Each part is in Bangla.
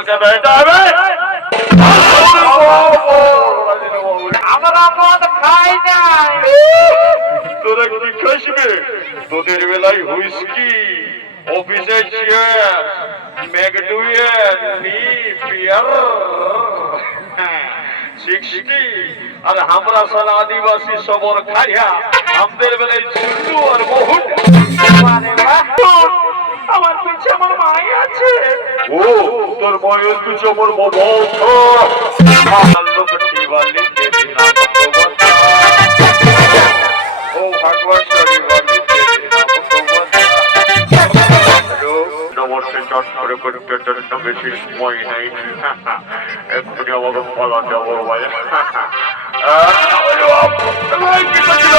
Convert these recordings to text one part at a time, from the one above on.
সরকার বেটা হবে। আমরা মদ খাই নাই। তোরা কি খাসবে? তোদের বেলায় হুইস্কি অফিসে চেয়ার ম্যাকডুয়েল নি বিয়ার সিক্সটি আর আমরা সারা আদিবাসী সবর খাইয়া আমাদের বেলায় আর বহুত! আমার পিছে আমার মাই আছে। ও, তোর বয়স কিছু আমার বালি ভগবতা ও, ভগবান বালি আমাকে হবে ভাই। খালে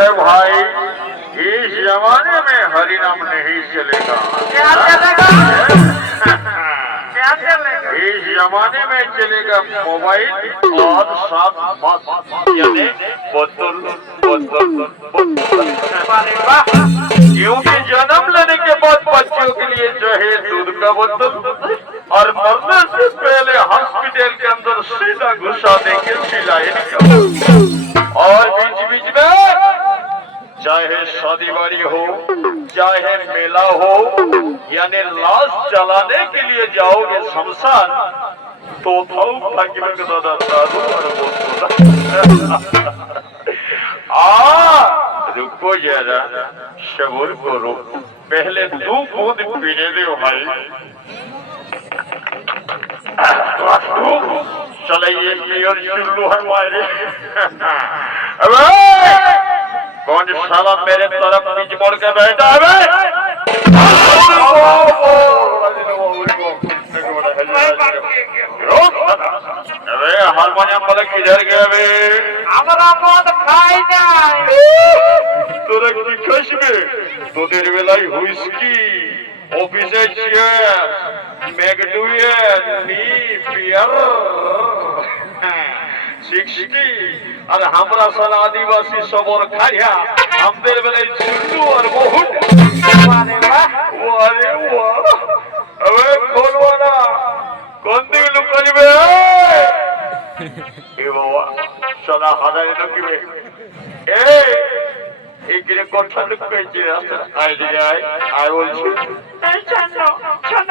है भाई। इस जमाने में हरि नाम नहीं चलेगा। क्या चलेगा इस जमाने में चलेगा मोबाइल। और साथ बात यानी बोतल क्योंकि जन्म लेने के बाद बच्चों के लिए चाहे दूध का बोतल और मरने से पहले हॉस्पिटल के अंदर सीधा घुसा देंगे सिलाई शादी बाड़ी हो चाहे मेला हो यानी लाश जलाने के लिए जाओगे शमशान तो थाऊ भाग्य के दादा दादू और बोतल आ रुको जरा सब्र करो पहले दो बूंद पीने दो भाई चलिए पियर चुल्लू है मारे अबे कौन साला मेरे तरफ पीछ मोड़ के बैठा है बे? अबे हारमोनियम वाला किधर गया बे আমরা মদ খাই নাই তোরা কি খাসবে তোদের বেলায় হুইস্কি অফিসে চেয়ার ম্যাগডুয়েল নি বিয়ার সিক্সটি আর আমরা সারা আদিবাসী সবর খাইয়া আমাদের বেলায় চুল্লু আর বহুত। আরে লুকাইছে আয় বলছি। এই ছান্ন ছান্ন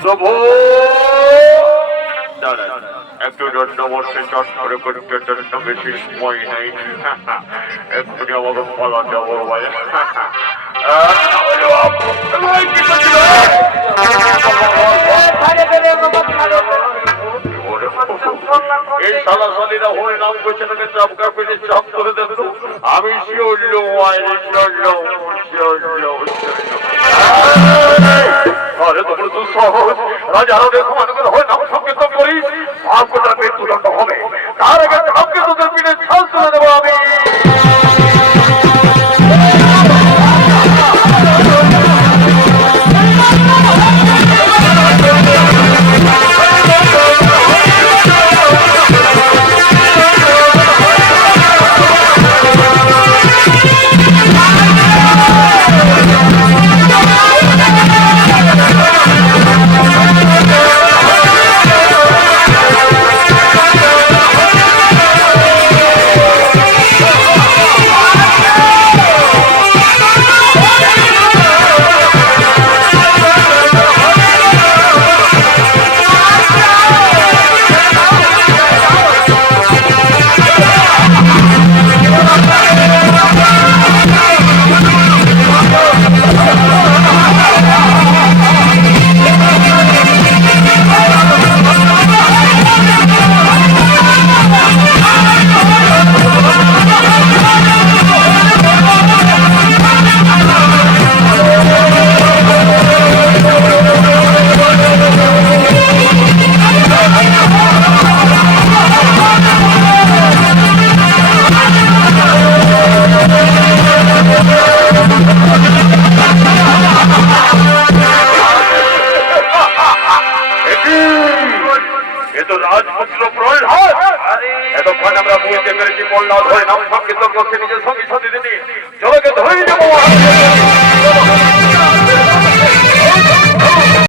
প্রভু একটু দণ্ড বসে চট করে করতে জন্য বেশি সময় নেই এক্ষুনি আমাকে বাবা খারে এই সালা সালিরা হয়ে নাম করছে নাকি চাপকা পেটে চাপ করে দেবে আমি মানুষের হয় নাম সংকেত করি। তার আগে তোদের পিঠে ছাল তুলে দেবো আমি। নাম সংকীর্তন করছে নিজের সঙ্গী সাথী তিনি জলকে ধরে যাব